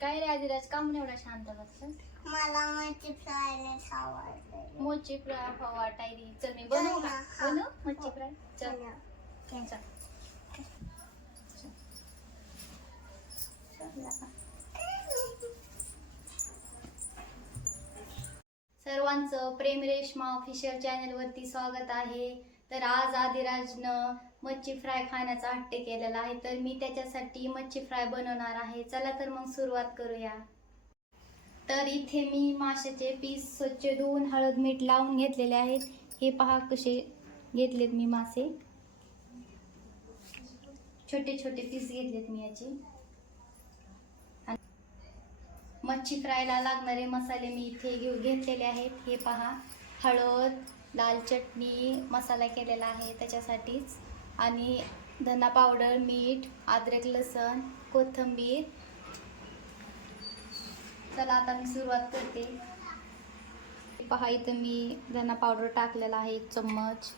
काय रे आदिराज? का म्हणून एवढा शांत बसला मला मच्छी फ्राय आवडते मोची फ्राय हवा टायरी चल मी बनवू का? हा. बनव मच्छी फ्राय. चल. चल. सर्वांचं प्रेम रेशमा ऑफिशियल चॅनलवरती स्वागत आहे. तर आज आदिराजनं मच्छी फ्राय खाण्याचा हट्टे केलेला आहे तर मी त्याच्यासाठी मच्छी फ्राय बनवणार आहे. चला तर मग सुरुवात करूया. तर इथे मी माशाचे पीस स्वच्छ धुवून हळद मीठ लावून घेतलेले आहेत. हे पहा कसे घेतलेत मी मासे. छोटे छोटे पीस घेतलेत मी याचे. मच्छी फ्रायला लागणारे मसाले मी इथे घेऊ घेतलेले आहेत. हे पहा हळद लाल चटणी मसाला केलेला आहे त्याच्यासाठीच. आणि धना पावडर मीठ अद्रक लसण कोथिंबीर. चला आता मी सुरुवात करते. पहा इथं मी धना पावडर टाकलेला आहे एक चम्मच.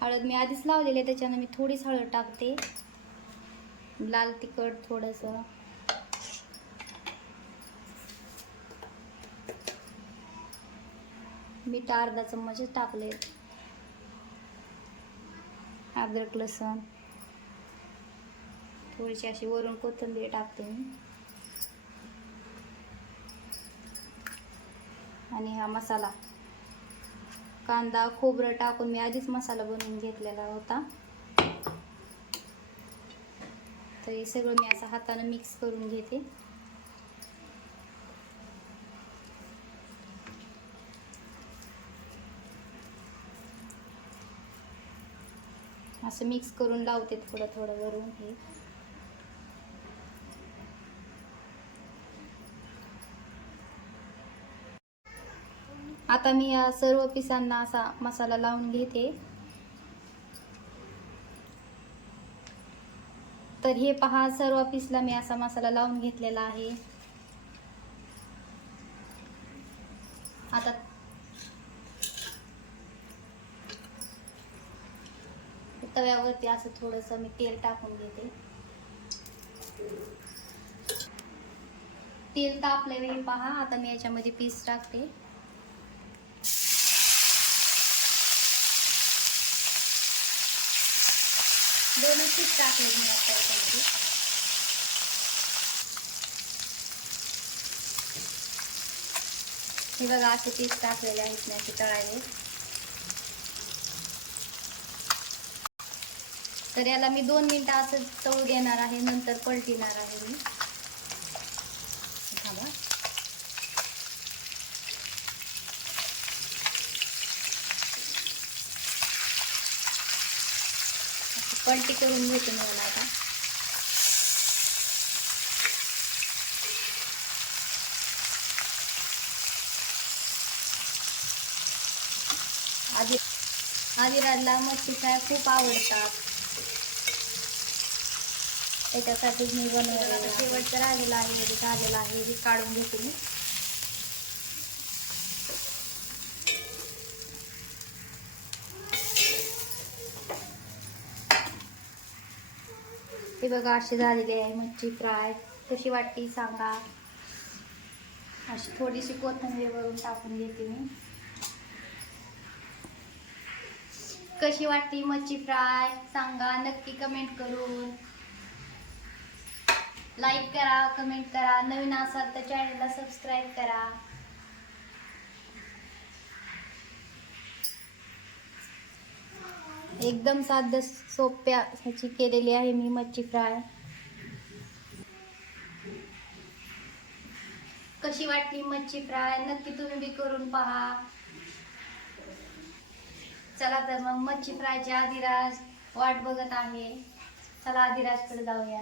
हळद मी आधीच लावलेली आहे त्याच्यानं मी थोडीच हळद टाकते. लाल तिखट थोडंसं. मीठ अर्धा चम्मचच टाकले अद्रक लसूण. थोडीशी अशी वरून कोथिंबीर टाकते मी. आणि हा मसाला. कांदा खोबरं टाकून मी आधीच मसाला बनवून घेतलेला होता. तर हे सगळं मी असं हातानं मिक्स करून घेते. असं मिक्स करून लावते थोडं थोडं वरून हे. आता मी या सर्व पिसांना असा मसाला लावून घेते. तर हे पहा सर्व पीसला मी असा मसाला लावून घेतलेला आहे. आता तव्यावरती असं थोडंसं मी तेल टाकून घेते. तेल तापले पहा आता मी याच्यामध्ये पीस टाकते. दोनच पीस टाकले मी आता याच्यामध्ये. हे बघा असे पीस टाकलेले आहेत ना असे तळायले. तर याला मी दोन मिनिटं असंच तळू देणार आहे नंतर पलटिणार आहे मी. पलटी करून घेते मी आता. आधी आदिराजला मच्छी फ्राय खूप आवडतात. त्याच्यासाठीच मी बनवलेला आहे. शेवटचं राहिलेलं आहे हे झालेलं आहे हे काढून घेते मी. हे बघा अशी झालेली आहे मच्छी फ्राय. कशी वाटली सांगा. अशी थोडीशी कोथिंबीर वरून टाकून घेते मी. कशी वाटली मच्छी फ्राय? सांगा नक्की कमेंट करून. लाईक करा कमेंट करा नवीन असाल तर चॅनलला सबस्क्राईब करा. एकदम साध्य सोप्या ह्याची केलेली आहे मी मच्छी फ्राय. कशी वाटली मच्छी फ्राय? नक्की तुम्ही बी करून पहा. चला तर मग मच्छी फ्रायची आदिराज वाट बघत आहे. चला आदिराजकडे जाऊया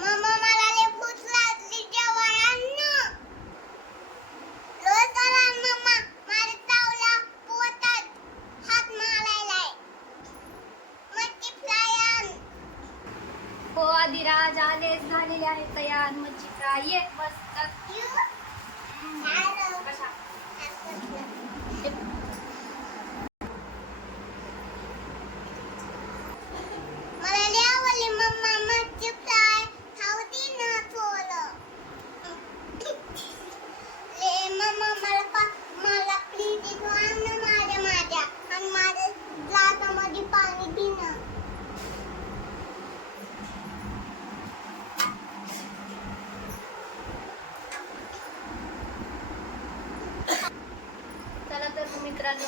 मम्मा मला लय भूक लागली जेवायला रोज करा मम्मा माझ्या चावला पोटात हात मारायलाय मच्छी फ्राय आण हो आदिराज आले झालेले आहे तयार मच्छी येत बसतात बस कर. कशा? मला लय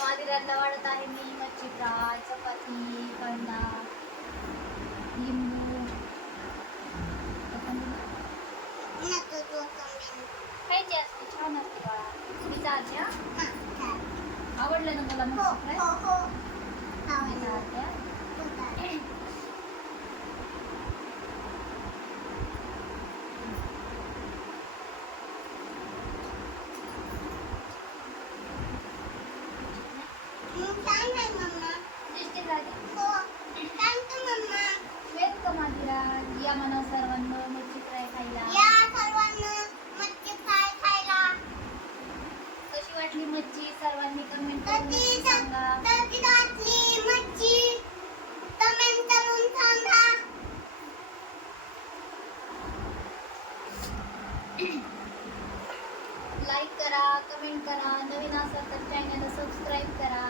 आदिराजला वाढत आहे मी मच्छी फ्राय चपाती कांदा लिंबू. खायची असते छान असते बाळा. मी चालते हा? हा. आवडलं ना हो, मच्छी फ्राय हो, हो. मी आवडलं. चालते हा. हो, चालेल. हम्म, छान आहे मम्मा. टेस्टी झाली हो. Thank you, मम्मा. वेलकम आदिराज या म्हणा सर्वांना मच्छी फ्राय खायला या सर्वांना मच्छी फ्राय खायला कशी वाटली मच्छी सर्वांनी कमेंट करून सांगा मच्छी कमेंट करून सांगा करा कमेंट करा नवीन असाल तर चॅनलला सबस्क्राईब करा.